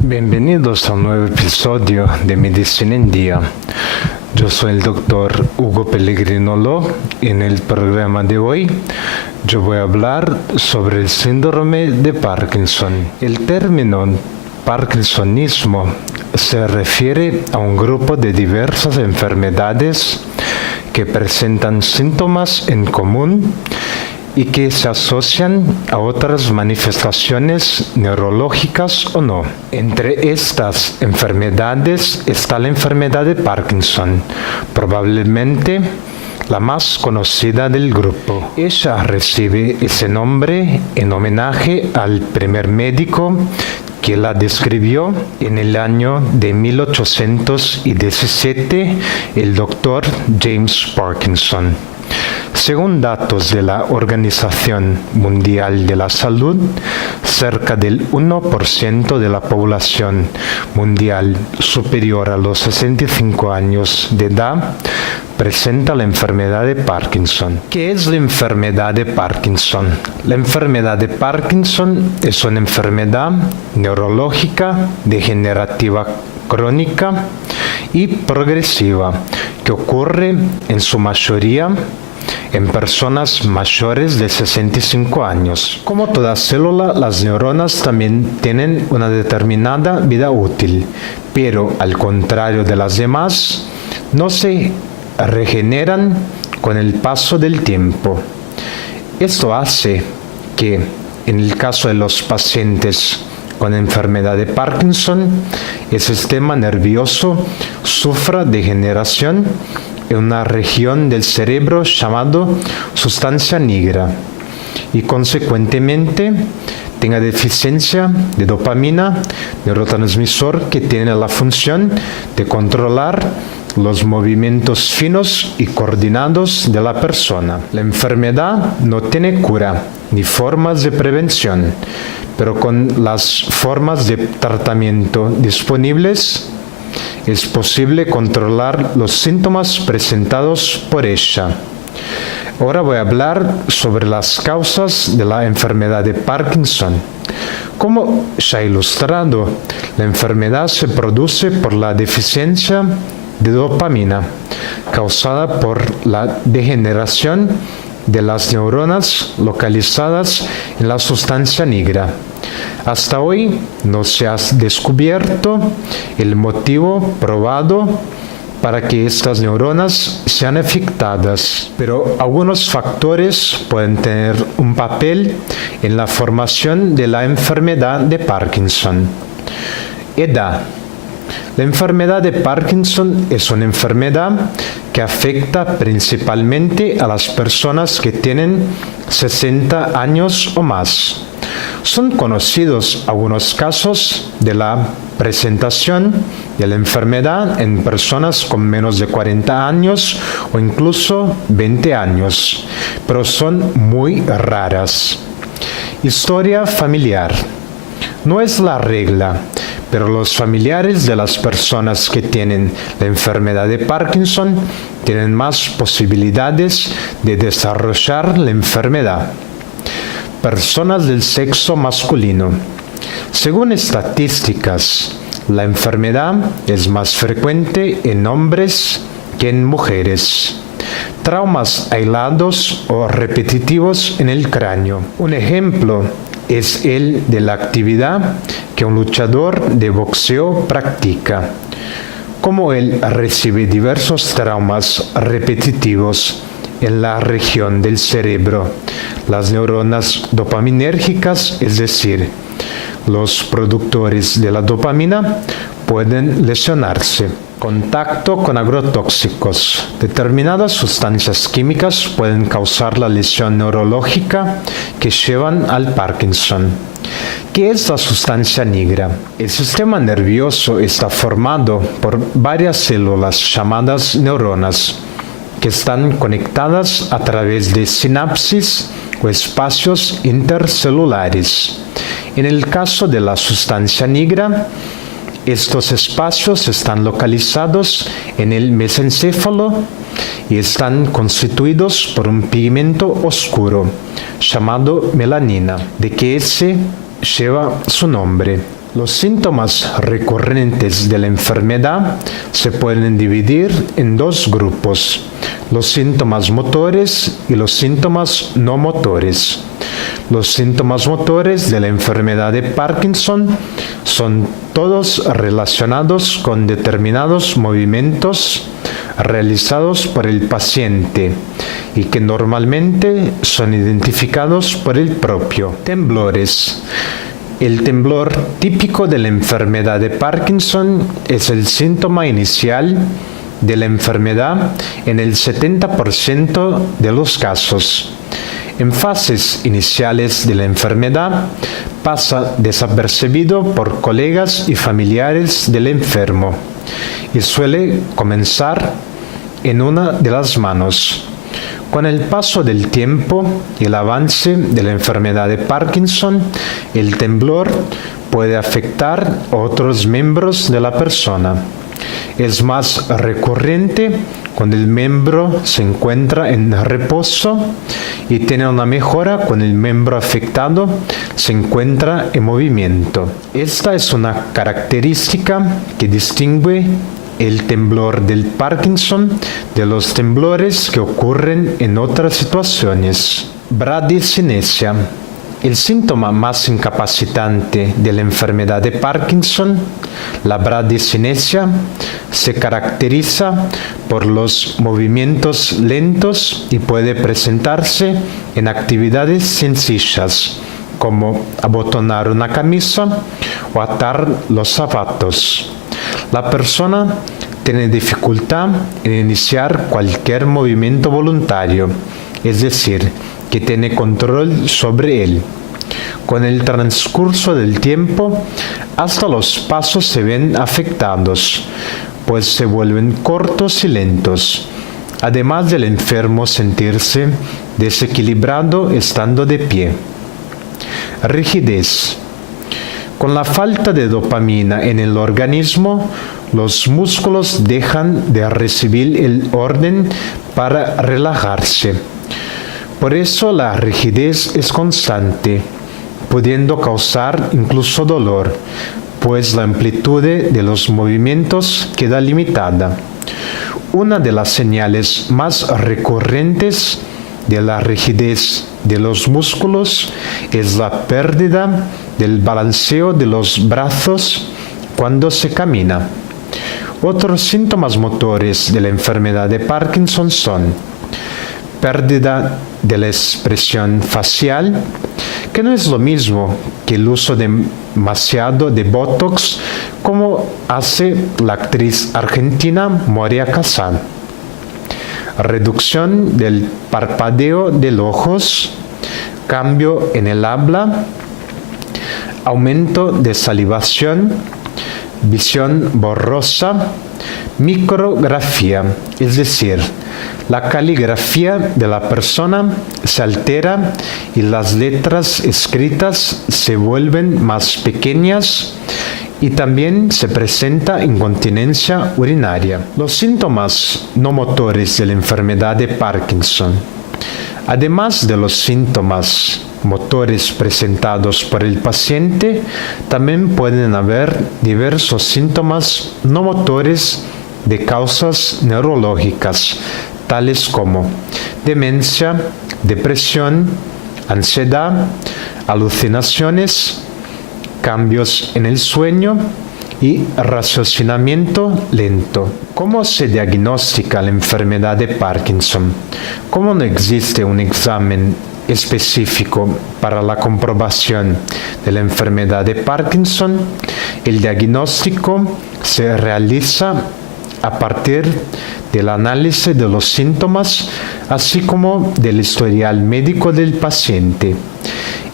Bienvenidos a un nuevo episodio de Medicina en Día. Yo soy el doctor Hugo Pellegrino Lo y en el programa de hoy yo voy a hablar sobre el síndrome de Parkinson. El término parkinsonismo se refiere a un grupo de diversas enfermedades que presentan síntomas en común y que se asocian a otras manifestaciones neurológicas o no. Entre estas enfermedades está la enfermedad de Parkinson, probablemente la más conocida del grupo. Ella recibe ese nombre en homenaje al primer médico que la describió en el año de 1817, el doctor James Parkinson. Según datos de la Organización Mundial de la Salud, cerca del 1% de la población mundial superior a los 65 años de edad presenta la enfermedad de Parkinson. ¿Qué es la enfermedad de Parkinson? La enfermedad de Parkinson es una enfermedad neurológica degenerativa crónica y progresiva que ocurre en su mayoría en personas mayores de 65 años. Como toda célula, las neuronas también tienen una determinada vida útil, pero al contrario de las demás, no se regeneran con el paso del tiempo. Esto hace que, en el caso de los pacientes con enfermedad de Parkinson, el sistema nervioso sufra degeneración en una región del cerebro llamado sustancia negra y consecuentemente tenga deficiencia de dopamina, neurotransmisor que tiene la función de controlar los movimientos finos y coordinados de la persona. La enfermedad no tiene cura ni formas de prevención, pero con las formas de tratamiento disponibles es posible controlar los síntomas presentados por ella. Ahora voy a hablar sobre las causas de la enfermedad de Parkinson. Como ya he ilustrado, la enfermedad se produce por la deficiencia de dopamina causada por la degeneración de las neuronas localizadas en la sustancia negra. Hasta hoy no se ha descubierto el motivo probado para que estas neuronas sean afectadas, pero algunos factores pueden tener un papel en la formación de la enfermedad de Parkinson. Edad. La enfermedad de Parkinson es una enfermedad que afecta principalmente a las personas que tienen 60 años o más. Son conocidos algunos casos de la presentación de la enfermedad en personas con menos de 40 años o incluso 20 años, pero son muy raras. Historia familiar. No es la regla, pero los familiares de las personas que tienen la enfermedad de Parkinson tienen más posibilidades de desarrollar la enfermedad. Personas del sexo masculino. Según estadísticas, la enfermedad es más frecuente en hombres que en mujeres. Traumas aislados o repetitivos en el cráneo. Un ejemplo es el de la actividad que un luchador de boxeo practica. Como él recibe diversos traumas repetitivos en la región del cerebro, las neuronas dopaminérgicas, es decir, los productores de la dopamina, pueden lesionarse. Contacto con agrotóxicos. Determinadas sustancias químicas pueden causar la lesión neurológica que llevan al Parkinson. ¿Qué es la sustancia negra? El sistema nervioso está formado por varias células llamadas neuronas que están conectadas a través de sinapsis o espacios intercelulares. En el caso de la sustancia negra, estos espacios están localizados en el mesencéfalo y están constituidos por un pigmento oscuro llamado melanina, de que ese lleva su nombre. Los síntomas recurrentes de la enfermedad se pueden dividir en dos grupos: los síntomas motores y los síntomas no motores. Los síntomas motores de la enfermedad de Parkinson son todos relacionados con determinados movimientos realizados por el paciente y que normalmente son identificados por el propio. Temblores. El temblor típico de la enfermedad de Parkinson es el síntoma inicial de la enfermedad en el 70% de los casos. En fases iniciales de la enfermedad pasa desapercibido por colegas y familiares del enfermo y suele comenzar en una de las manos. Con el paso del tiempo y el avance de la enfermedad de Parkinson, el temblor puede afectar a otros miembros de la persona. Es más recurrente cuando el miembro se encuentra en reposo y tiene una mejora cuando el miembro afectado se encuentra en movimiento. Esta es una característica que distingue el temblor del Parkinson de los temblores que ocurren en otras situaciones. Bradicinesia. El síntoma más incapacitante de la enfermedad de Parkinson, la bradicinesia, se caracteriza por los movimientos lentos y puede presentarse en actividades sencillas, como abotonar una camisa o atar los zapatos. La persona tiene dificultad en iniciar cualquier movimiento voluntario, es decir, que tiene control sobre él. Con el transcurso del tiempo, hasta los pasos se ven afectados, pues se vuelven cortos y lentos, además del enfermo sentirse desequilibrado estando de pie. Rigidez. Con la falta de dopamina en el organismo, los músculos dejan de recibir el orden para relajarse. Por eso la rigidez es constante, pudiendo causar incluso dolor, pues la amplitud de los movimientos queda limitada. Una de las señales más recurrentes de la rigidez de los músculos es la pérdida del balanceo de los brazos cuando se camina. Otros síntomas motores de la enfermedad de Parkinson son pérdida de la expresión facial, que no es lo mismo que el uso demasiado de Botox, como hace la actriz argentina Moria Kazan. Reducción del parpadeo de los ojos, cambio en el habla, aumento de salivación, visión borrosa, micrografía, es decir, la caligrafía de la persona se altera y las letras escritas se vuelven más pequeñas y también se presenta incontinencia urinaria. Los síntomas no motores de la enfermedad de Parkinson. Además de los síntomas motores presentados por el paciente, también pueden haber diversos síntomas no motores de causas neurológicas, tales como demencia, depresión, ansiedad, alucinaciones, cambios en el sueño y raciocinamiento lento. ¿Cómo se diagnostica la enfermedad de Parkinson? Como no existe un examen específico para la comprobación de la enfermedad de Parkinson, el diagnóstico se realiza a partir del análisis de los síntomas, así como del historial médico del paciente.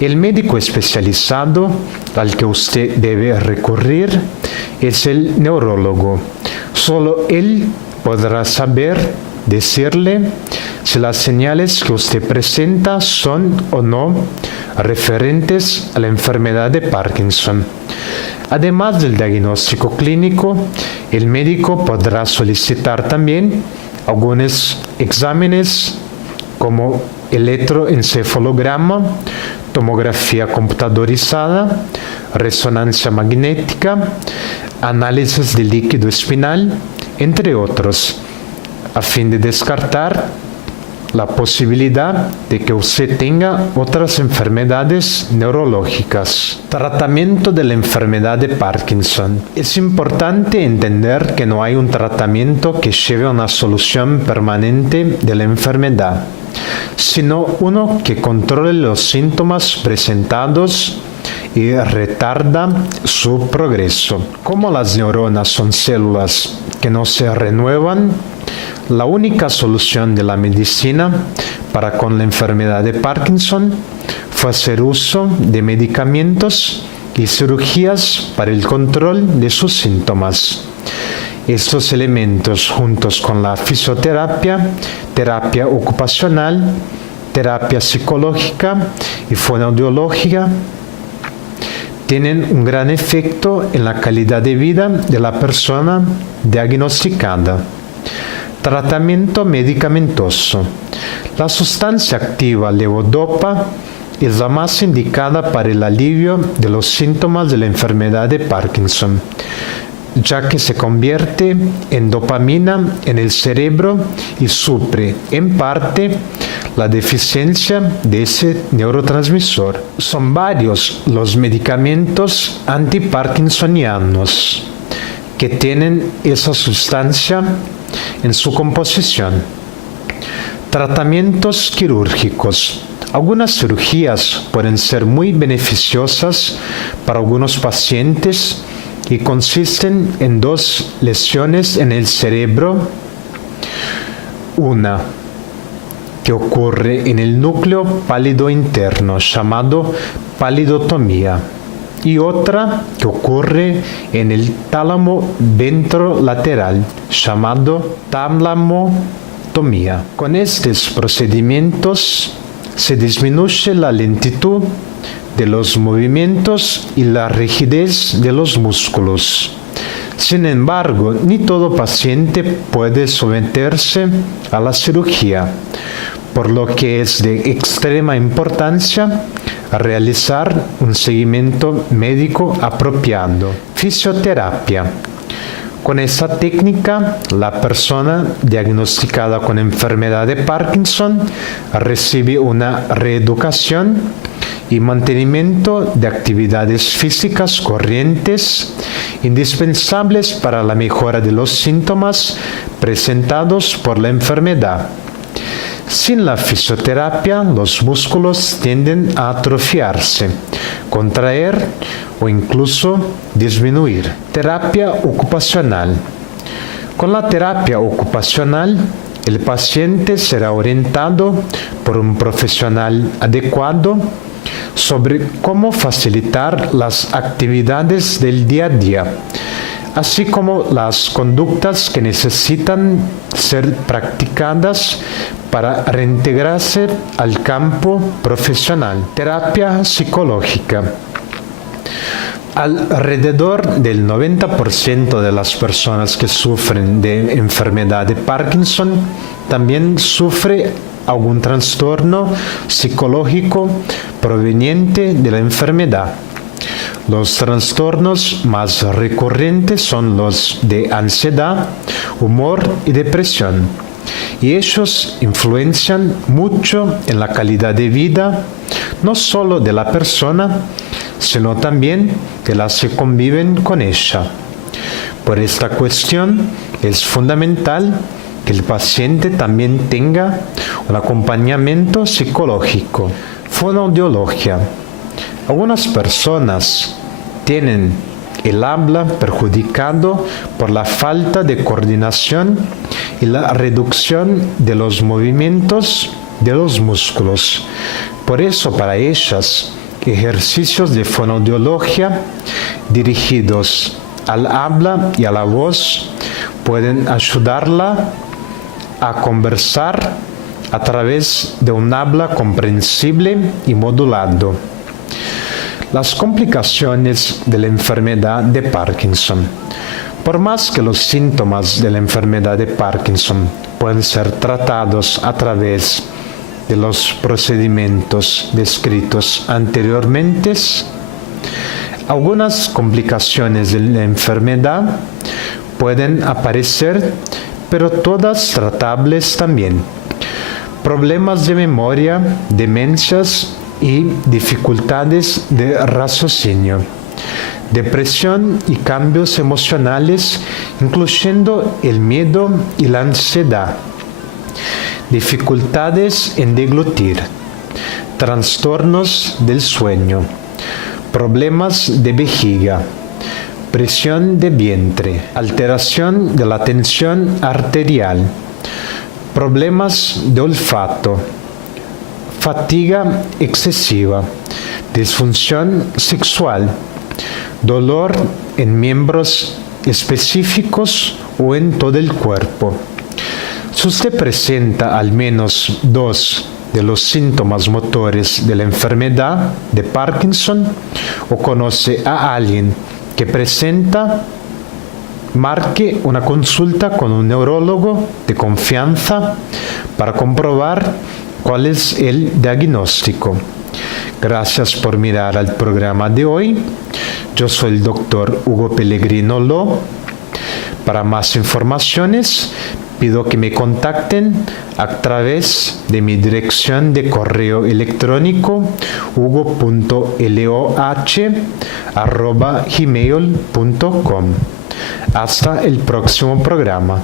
El médico especializado al que usted debe recurrir es el neurólogo. Solo él podrá decirle si las señales que usted presenta son o no referentes a la enfermedad de Parkinson. Además del diagnóstico clínico, el médico podrá solicitar también algunos exámenes como electroencefalograma, tomografía computadorizada, resonancia magnética, análisis de líquido espinal, entre otros, a fin de descartar la posibilidad de que usted tenga otras enfermedades neurológicas. Tratamiento de la enfermedad de Parkinson. Es importante entender que no hay un tratamiento que lleve a una solución permanente de la enfermedad, sino uno que controle los síntomas presentados y retarda su progreso. Como las neuronas son células que no se renuevan, la única solución de la medicina para con la enfermedad de Parkinson fue hacer uso de medicamentos y cirugías para el control de sus síntomas. Estos elementos, juntos con la fisioterapia, terapia ocupacional, terapia psicológica y fonoaudiología, tienen un gran efecto en la calidad de vida de la persona diagnosticada. Tratamiento medicamentoso. La sustancia activa levodopa es la más indicada para el alivio de los síntomas de la enfermedad de Parkinson, ya que se convierte en dopamina en el cerebro y suple, en parte, la deficiencia de ese neurotransmisor. Son varios los medicamentos antiparkinsonianos que tienen esa sustancia en su composición. Tratamientos quirúrgicos. Algunas cirugías pueden ser muy beneficiosas para algunos pacientes y consisten en dos lesiones en el cerebro. Una que ocurre en el núcleo pálido interno, llamado palidotomía, y otra que ocurre en el tálamo ventrolateral, llamado talamotomía. Con estos procedimientos se disminuye la lentitud de los movimientos y la rigidez de los músculos. Sin embargo, ni todo paciente puede someterse a la cirugía, por lo que es de extrema importancia realizar un seguimiento médico apropiado. Fisioterapia. Con esta técnica, la persona diagnosticada con enfermedad de Parkinson recibe una reeducación y mantenimiento de actividades físicas corrientes indispensables para la mejora de los síntomas presentados por la enfermedad. Sin la fisioterapia, los músculos tienden a atrofiarse, contraer o incluso disminuir. Terapia ocupacional. Con la terapia ocupacional, el paciente será orientado por un profesional adecuado sobre cómo facilitar las actividades del día a día, así como las conductas que necesitan ser practicadas para reintegrarse al campo profesional. Terapia psicológica. Alrededor del 90% de las personas que sufren de enfermedad de Parkinson también sufre algún trastorno psicológico proveniente de la enfermedad. Los trastornos más recurrentes son los de ansiedad, humor y depresión, y ellos influencian mucho en la calidad de vida, no solo de la persona, sino también de las que conviven con ella. Por esta cuestión es fundamental que el paciente también tenga un acompañamiento psicológico. Fonoaudiología. Algunas personas tienen el habla perjudicado por la falta de coordinación y la reducción de los movimientos de los músculos. Por eso, para ellas, ejercicios de fonoaudiología dirigidos al habla y a la voz pueden ayudarla a conversar a través de un habla comprensible y modulado. Las complicaciones de la enfermedad de Parkinson. Por más que los síntomas de la enfermedad de Parkinson pueden ser tratados a través de los procedimientos descritos anteriormente. Algunas complicaciones de la enfermedad pueden aparecer, pero todas tratables también. Problemas de memoria, demencias y dificultades de raciocinio. Depresión y cambios emocionales, incluyendo el miedo y la ansiedad. Dificultades en deglutir. Trastornos del sueño. Problemas de vejiga. Presión de vientre. Alteración de la tensión arterial. Problemas de olfato. Fatiga excesiva. Disfunción sexual. Dolor en miembros específicos o en todo el cuerpo. Si usted presenta al menos 2 de los síntomas motores de la enfermedad de Parkinson o conoce a alguien que presenta, marque una consulta con un neurólogo de confianza para comprobar cuál es el diagnóstico. Gracias por mirar al programa de hoy. Yo soy el doctor Hugo Pellegrino Lo. Para más informaciones, pido que me contacten a través de mi dirección de correo electrónico hugo.loh@gmail.com. Hasta el próximo programa.